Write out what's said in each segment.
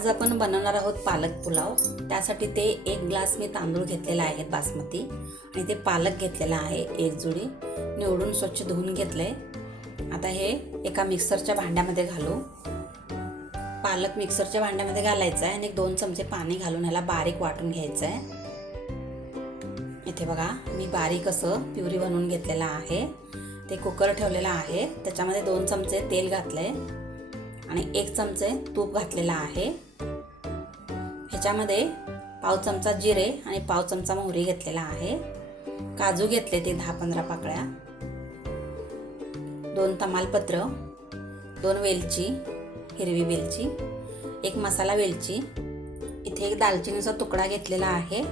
आज आपण बनवणार आहोत पालक पुलाव। त्यासाठी ते 1 ग्लास मी तांदूळ घेतलेला आहे बासमती आणि ते पालक घेतलेला आहे एक जुडी, निवडून स्वच्छ धुवून घेतले। आता हे एका मिक्सरच्या भांड्यामध्ये घालू। पालक मिक्सरच्या भांड्यामध्ये घालायचा आहे आणि 2 चमचे पाणी घालून ह्याला बारीक वाटून घ्यायचं आहे। इथे बघा मी बारीक असं प्युरी बनवून घेतलेला आहे। ते कुकर ठेवलेला आहे, त्याच्यामध्ये 2 चमचे तेल घातले आणि 1 चमचे तूप घातलेला आहे। ह्याच्यामध्ये पाव चमचा जिरे आणि पाव चमचा मोहरी घेतलेला आहे। काजू घेतले ते 10-15 पाकळ्या, 2 तमालपत्र, 2 वेलची, हिरवी वेलची, 1 मसाला वेलची, इथे 1 दालचिनीचा तुकडा घेतलेला आहे,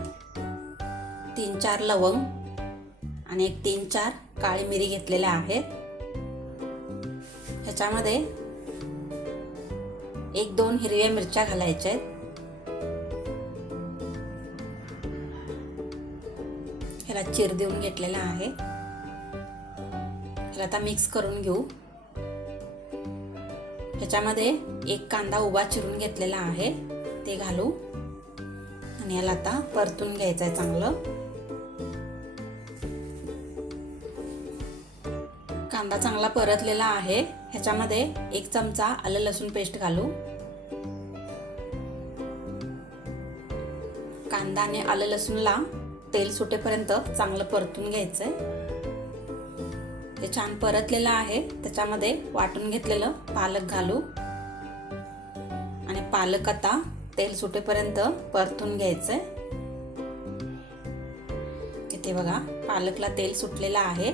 3-4 लवंग आणि 3-4 काळी मिरी घेतलेल्या आहेत। ह्याच्यामध्ये 1-2 हिरव्या मिरच्या घालायच्या आहेत। ह्याला चीर देऊन घेतलेला आहे। ह्याला आता मिक्स करून घेऊ। ह्याच्यामध्ये 1 कांदा उभा चिरून घेतलेला आहे, ते घालू आणि ह्याला आता परतून घ्यायचं आहे चांगलं। कांदा चांगला परतलेला आहे। ह्याच्यामध्ये 1 चमचा आलं लसूण पेस्ट घालू। कांदा आणि आलं लसूणला तेल सुटेपर्यंत चांगलं परतून घ्यायचंय। हे छान परतलेलं आहे, त्याच्यामध्ये वाटून घेतलेलं पालक घालू आणि पालक आता तेल सुटेपर्यंत परतून घ्यायचंय। इथे बघा पालकला तेल सुटलेलं आहे,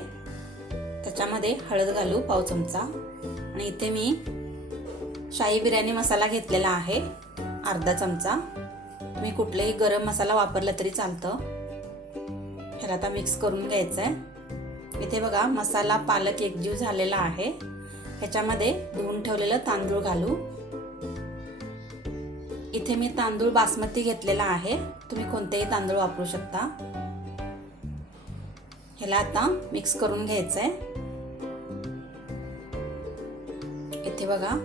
त्याच्यामध्ये हळद घालू पाव चमचा आणि इथे मी शाही बिर्याणी मसाला घेतलेला आहे अर्धा चमचा। तुम्ही कुठलेही गरम मसाला वापरला तरी चालतं। ह्याला आता मिक्स करून घ्यायचं आहे। इथे बघा मसाला पालक एकजीव झालेला आहे। ह्याच्यामध्ये धुवून ठेवलेलं तांदूळ घालू। इथे मी तांदूळ बासमती घेतलेला आहे, तुम्ही कोणतेही तांदूळ वापरू शकता। ह्याला आता मिक्स करून घ्यायचं आहे। इथे बघा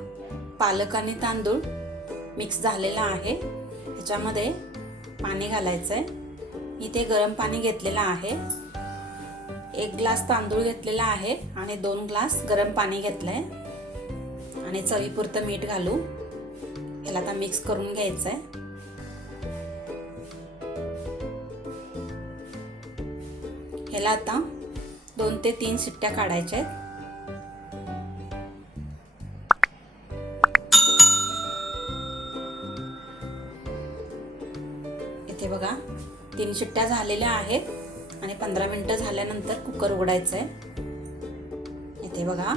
पालक आणि तांदूळ मिक्स झालेला आहे। ह्याच्यामध्ये पाणी घालायचं आहे। इथे गरम पाणी घेतलेलं आहे। 1 ग्लास तांदूळ घेतलेला आहे आणि 2 ग्लास गरम पाणी घेतलंय आणि चवीपुरतं मीठ घालू। ह्याला आता मिक्स करून घ्यायचं आहे। ह्याला आता 2 ते 3 शिट्ट्या काढायच्या आहेत। इथे बघा 3 शिट्ट्या झालेल्या आहेत आणि 15 मिनिटं झाल्यानंतर कुकर उघडायचं आहे। इथे बघा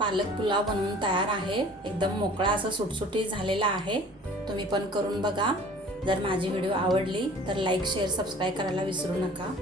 पालक पुलाव बनवून तयार आहे। एकदम मोकळा असं सुटसुटीत झालेला आहे। तुम्ही पण करून बघा। जर माझी व्हिडिओ आवडली तर लाईक, शेअर, सबस्क्राईब करायला विसरू नका।